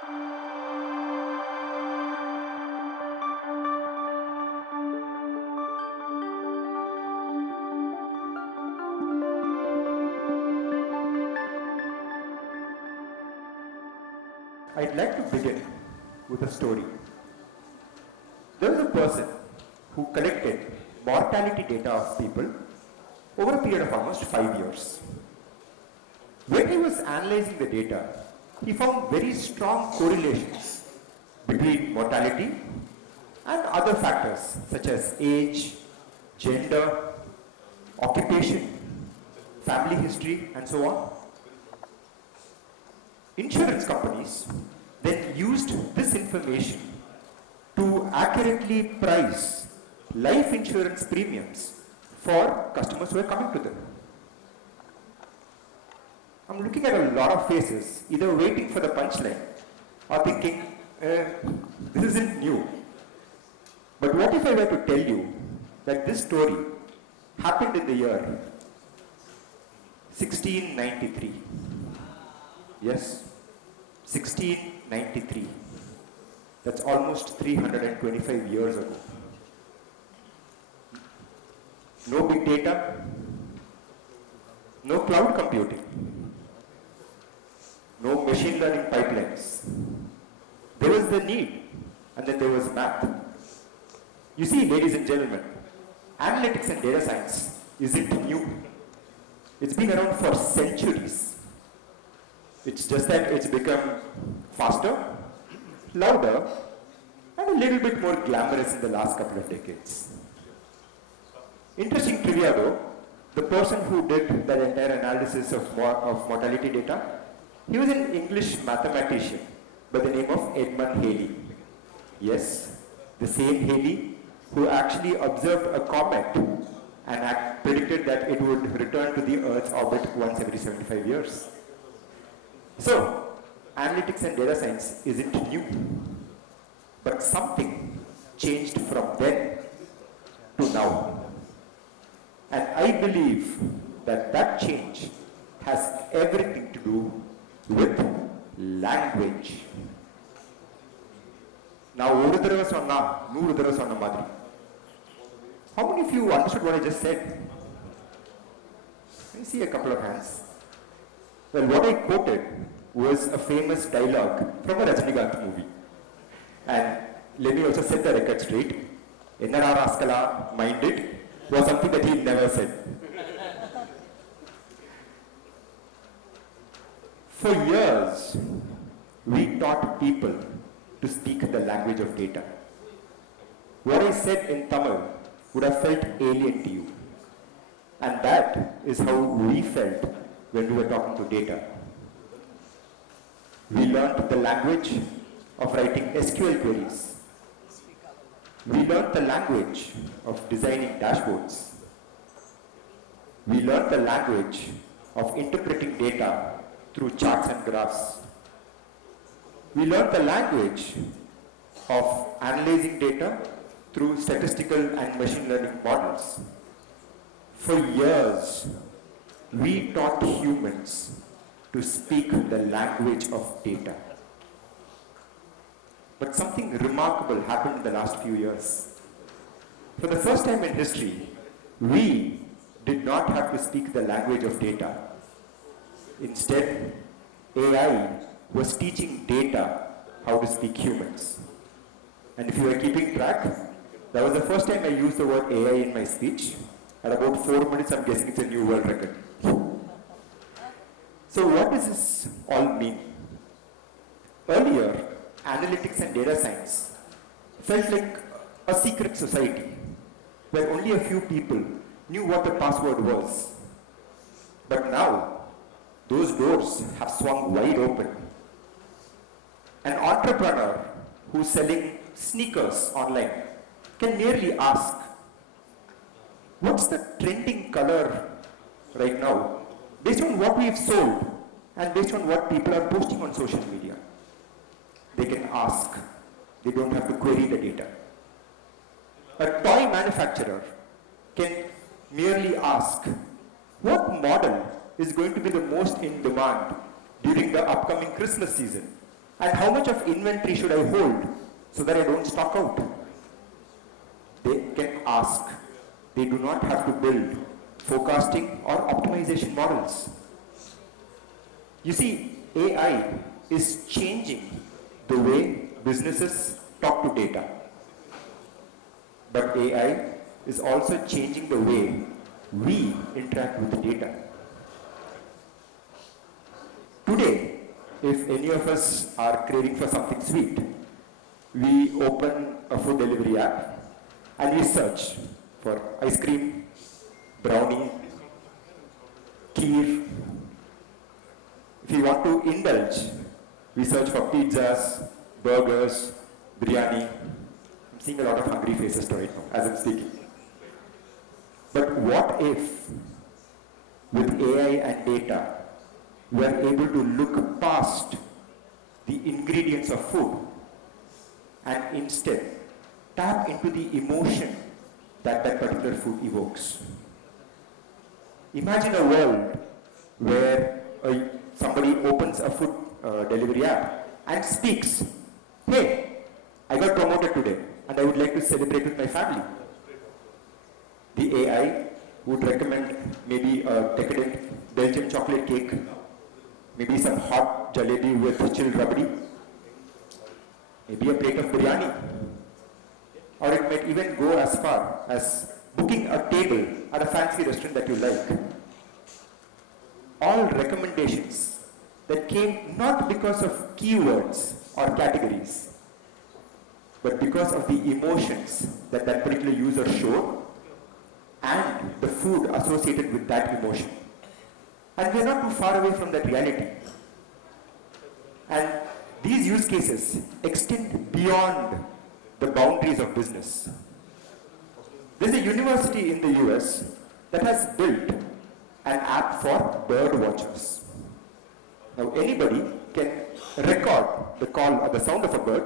I'd like to begin with a story. There was a person who collected mortality data of people over a period of almost 5 years. When he was analyzing the data, he found very strong correlations between mortality and other factors such as age, gender, occupation, family history, and so on. Insurance companies then used this information to accurately price life insurance premiums for customers who are coming to them. I'm looking at a lot of faces, either waiting for the punchline or thinking, this isn't new. But what if I were to tell you that this story happened in the year 1693? Yes, 1693. That's almost 325 years ago. No big data, no cloud computing, no machine learning pipelines. There was the need, and then there was math. You see, ladies and gentlemen, analytics and data science isn't new. It's been around for centuries. It's just that it's become faster, louder, and a little bit more glamorous in the last couple of decades. Interesting trivia though, the person who did that entire analysis of mortality data, he was an English mathematician by the name of Edmund Halley. Yes, the same Halley who actually observed a comet and predicted that it would return to the Earth's orbit once every 75 years. So, analytics and data science isn't new, but something changed from then to now. And I believe that that change has everything to do with language. Now, how many of you understood what I just said? I see a couple of hands. Well, what I quoted was a famous dialogue from a Rajinikanth movie. And let me also set the record straight. Ennara Raskala, mind it, was something that he never said. For years, we taught people to speak the language of data. What I said in Tamil would have felt alien to you. And that is how we felt when we were talking to data. We learned the language of writing SQL queries. We learned the language of designing dashboards. We learned the language of interpreting data through charts and graphs. We learned the language of analyzing data through statistical and machine learning models. For years, we taught humans to speak the language of data. But something remarkable happened in the last few years. For the first time in history, we did not have to speak the language of data. Instead, AI was teaching data how to speak humans. And if you are keeping track, that was the first time I used the word AI in my speech. At about 4 minutes, I'm guessing it's a new world record. So what does this all mean? Earlier, analytics and data science felt like a secret society where only a few people knew what the password was. But now, those doors have swung wide open. An entrepreneur who's selling sneakers online can merely ask, what's the trending color right now? Based on what we've sold and based on what people are posting on social media. They can ask. They don't have to query the data. A toy manufacturer can merely ask, what model is going to be the most in demand during the upcoming Christmas season? And how much of inventory should I hold so that I don't stock out? They can ask. They do not have to build forecasting or optimization models. You see, AI is changing the way businesses talk to data. But AI is also changing the way we interact with the data. Today, if any of us are craving for something sweet, we open a food delivery app and we search for ice cream, brownie, kheer. If we want to indulge, we search for pizzas, burgers, biryani. I'm seeing a lot of hungry faces right now as I'm speaking. But what if, with AI and data, we are able to look past the ingredients of food and instead tap into the emotion that that particular food evokes? Imagine a world where somebody opens a food delivery app and speaks, "Hey, I got promoted today and I would like to celebrate with my family." The AI would recommend maybe a decadent Belgian chocolate cake, maybe some hot jalebi with chilled rabdi, maybe a plate of biryani. Or it might even go as far as booking a table at a fancy restaurant that you like. All recommendations that came not because of keywords or categories, but because of the emotions that that particular user showed and the food associated with that emotion. And we're not too far away from that reality. And these use cases extend beyond the boundaries of business. There's a university in the US that has built an app for bird watchers. Now anybody can record the call or the sound of a bird,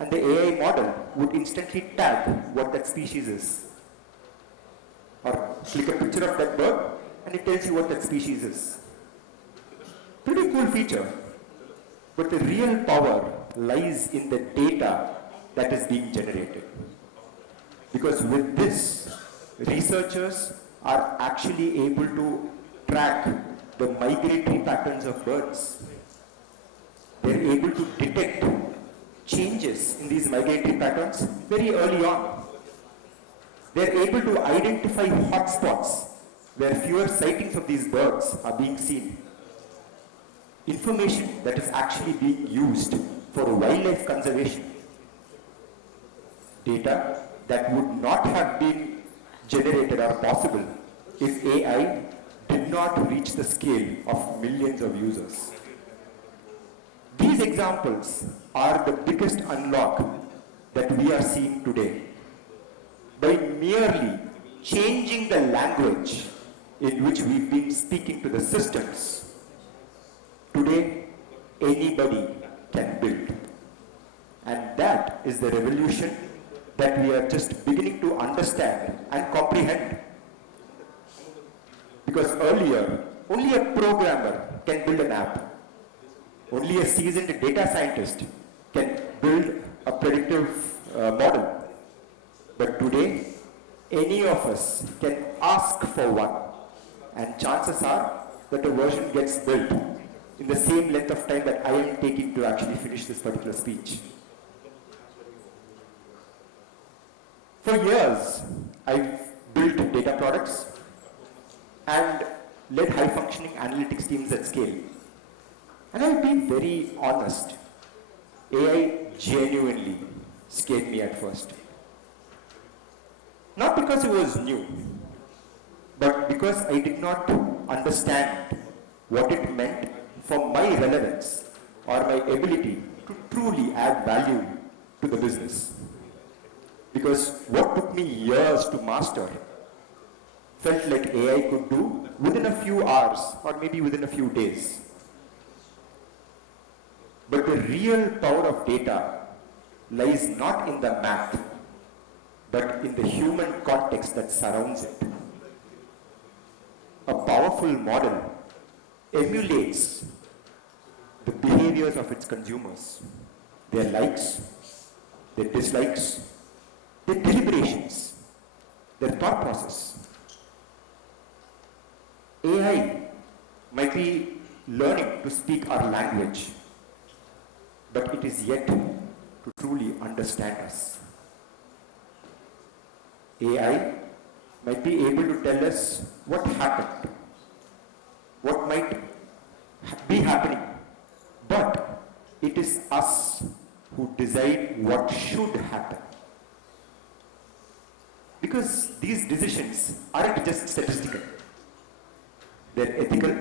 and the AI model would instantly tag what that species is. Or click a picture of that bird and it tells you what that species is. Pretty cool feature. But the real power lies in the data that is being generated. Because with this, researchers are actually able to track the migratory patterns of birds. They're able to detect changes in these migratory patterns very early on. They're able to identify hotspots where fewer sightings of these birds are being seen. Information that is actually being used for wildlife conservation. Data that would not have been generated or possible if AI did not reach the scale of millions of users. These examples are the biggest unlock that we are seeing today. By merely changing the language in which we've been speaking to the systems, today anybody can build. And that is the revolution that we are just beginning to understand and comprehend. Because earlier, only a programmer can build an app. Only a seasoned data scientist can build a predictive model. But today, any of us can ask for one, and chances are that a version gets built in the same length of time that I am taking to actually finish this particular speech. For years, I've built data products and led high-functioning analytics teams at scale. And I'll be very honest, AI genuinely scared me at first. Not because it was new, but because I did not understand what it meant for my relevance or my ability to truly add value to the business. Because what took me years to master felt like AI could do within a few hours or maybe within a few days. But the real power of data lies not in the math, but in the human context that surrounds it. A powerful model emulates the behaviors of its consumers, their likes, their dislikes, their deliberations, their thought process. AI might be learning to speak our language, but it is yet to truly understand us. AI might be able to tell us what happened, what might be happening, but it is us who decide what should happen. Because these decisions aren't just statistical. They're ethical,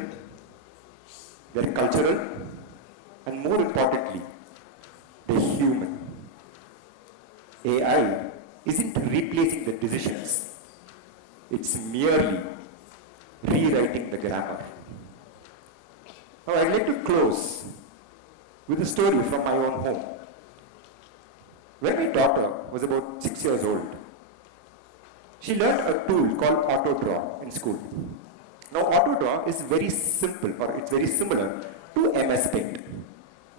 they're cultural, and more importantly, they're human. AI isn't replacing the decisions. It's merely rewriting the grammar. Now, I'd like to close with a story from my own home. When my daughter was about 6 years old, she learned a tool called AutoDraw in school. Now, AutoDraw is very simple, or it's very similar to MS Paint.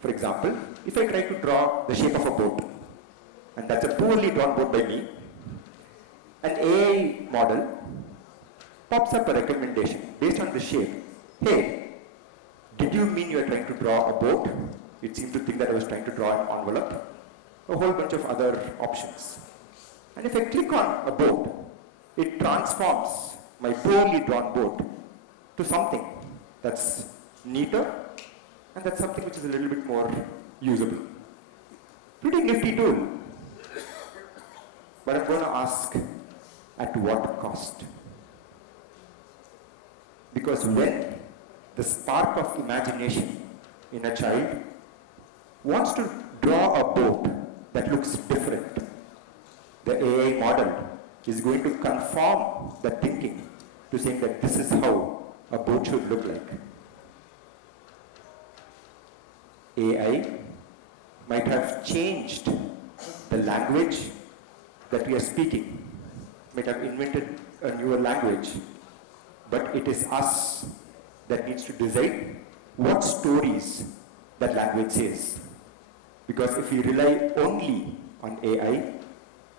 For example, if I try to draw the shape of a boat, and that's a poorly drawn boat by me, an AI model pops up a recommendation based on the shape. Hey, did you mean you are trying to draw a boat? It seemed to think that I was trying to draw an envelope. A whole bunch of other options. And if I click on a boat, it transforms my poorly drawn boat to something that's neater, and that's something which is a little bit more usable. Pretty nifty tool. But I'm going to ask, at what cost? Because when the spark of imagination in a child wants to draw a boat that looks different, the AI model is going to conform the thinking to saying that this is how a boat should look like. AI might have changed the language that we are speaking, might have invented a newer language, but it is us that needs to decide what stories that language says. Because if we rely only on AI,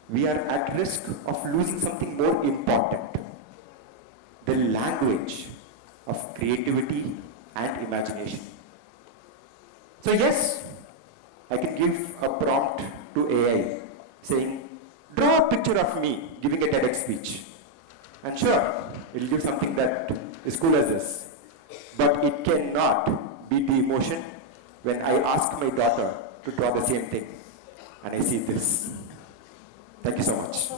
we are at risk of losing something more important, the language of creativity and imagination. So yes, I can give a prompt to AI saying, draw a picture of me giving a TEDx speech. And sure, it'll give something that is cool as this. But it cannot beat the emotion when I ask my daughter to draw the same thing. And I see this. Thank you so much.